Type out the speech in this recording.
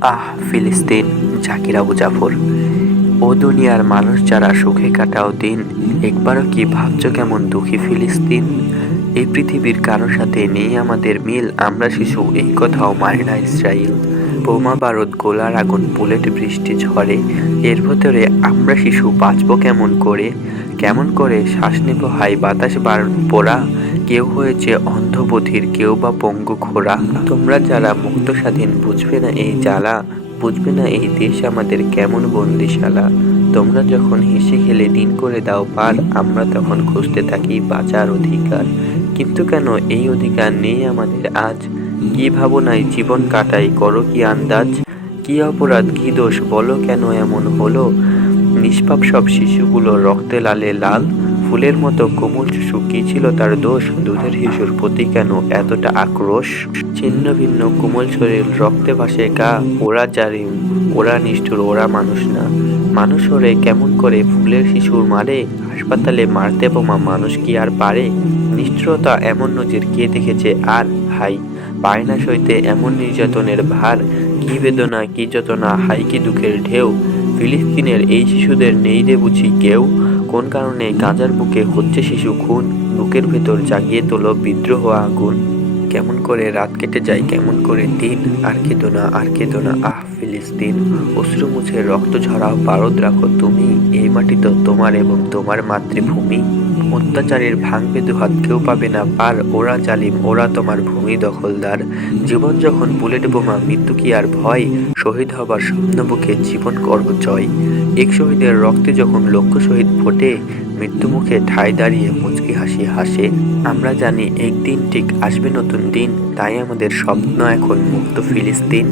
আহ, ফিলিস্তিন, জাকির আবু জাফর। ও দুনিয়ার মানুষ যারা সুখে কাটাও দিন, একবারও কি ভাবছ কেমন দুঃখী ফিলিস্তিন? এই পৃথিবীর কারোর সাথে নেই আমাদের মিল, আমরা শিশু, এই কথাও মানে না ইসরায়েল বোমা বারুদ, গোলার আগুন, বুলেট বৃষ্টি ঝরে এর ভেতরে আমরা শিশু, বাঁচবো কেমন করে? কেমন করে শ্বাস নেব? হাই বাতাস বার পোড়া। কেউ হয়েছে অন্ধবধির, কেউ বা পঙ্গু খোরা তোমরা যারা মুক্ত স্বাধীন, বুঝবে না এই জ্বালা, বুঝবে না এই দেশ আমাদের কেমন বন্দিশালা। তোমরা যখন হেসে খেলে দিন করে দাও পার, আমরা তখন খুঁজতে থাকি বাঁচার অধিকার। কিন্তু কেন এই অধিকার নেই আমাদের আজ? কি ভাবনায় জীবন কাটাই, করো কি আন্দাজ? কি অপরাধ, কি দোষ, বলো কেন এমন হলো? নিষ্পাপ সব শিশুগুলো রক্তে লালে লাল। ফুলের মতো কোমল শিশু কি ছিল তার দোষ। দুধের শিশুর প্রতি কেন এতটা আক্রোশ? ছিন্ন ভিন্ন কোমল শরীর, রক্তে ভাসে গা, ওরা জারিম ওরা নিষ্ঠুর, ওরা মানুষ না। মানুষ ওরে কেমন করে ফুলের শিশুর মারে? হাসপাতালে মারতে বোমা মানুষ কি আর পারে? নিষ্ঠুরতা এমন নজির কে দেখেছে? আর হাই, পায় না সইতে এমন নির্যাতনের ভার। কি বেদনা, কি যতনা, হাই কি দুঃখের ঢেউ। ফিলিস্তিনের এই শিশুদের নেই রে বুঝি কেউ। কোন কারণে গাঁজার বুকে হচ্ছে শিশু? খুন? বুকের ভেতর জাগিয়ে তোল বিদ্রোহ আগুন। কেমন করে রাত কেটে যায়, কেমন করে দিন আর কেঁদো না, আর কেঁদো না। আহ, ফিলিস্তিন, অশ্রু মুছে রক্ত ঝরাও পারদ রাখো তুমি, এই মাটি তো তোমার এবং তোমার মাতৃভূমি। অত্যাচারের ভাঙবে দুহাত কেউ পাবে না, পার ওরা জালিম, ওরা তোমার ভূমি দখলদার। জীবন যখন বুলেট বোমা, মৃত্যু কি আর ভয়? শহীদ হবার স্বপ্ন বুকে জীবন করব জয়। এক শহীদের রক্তে যখন লক্ষ শহীদ ফোটে মৃত্যুমুখে ঠায় দাঁড়িয়ে মুচকি হাসি হাসে, আমরা জানি একদিন ঠিক আসবে নতুন দিন, তাই আমাদের স্বপ্ন এখন মুক্ত ফিলিস্তিন।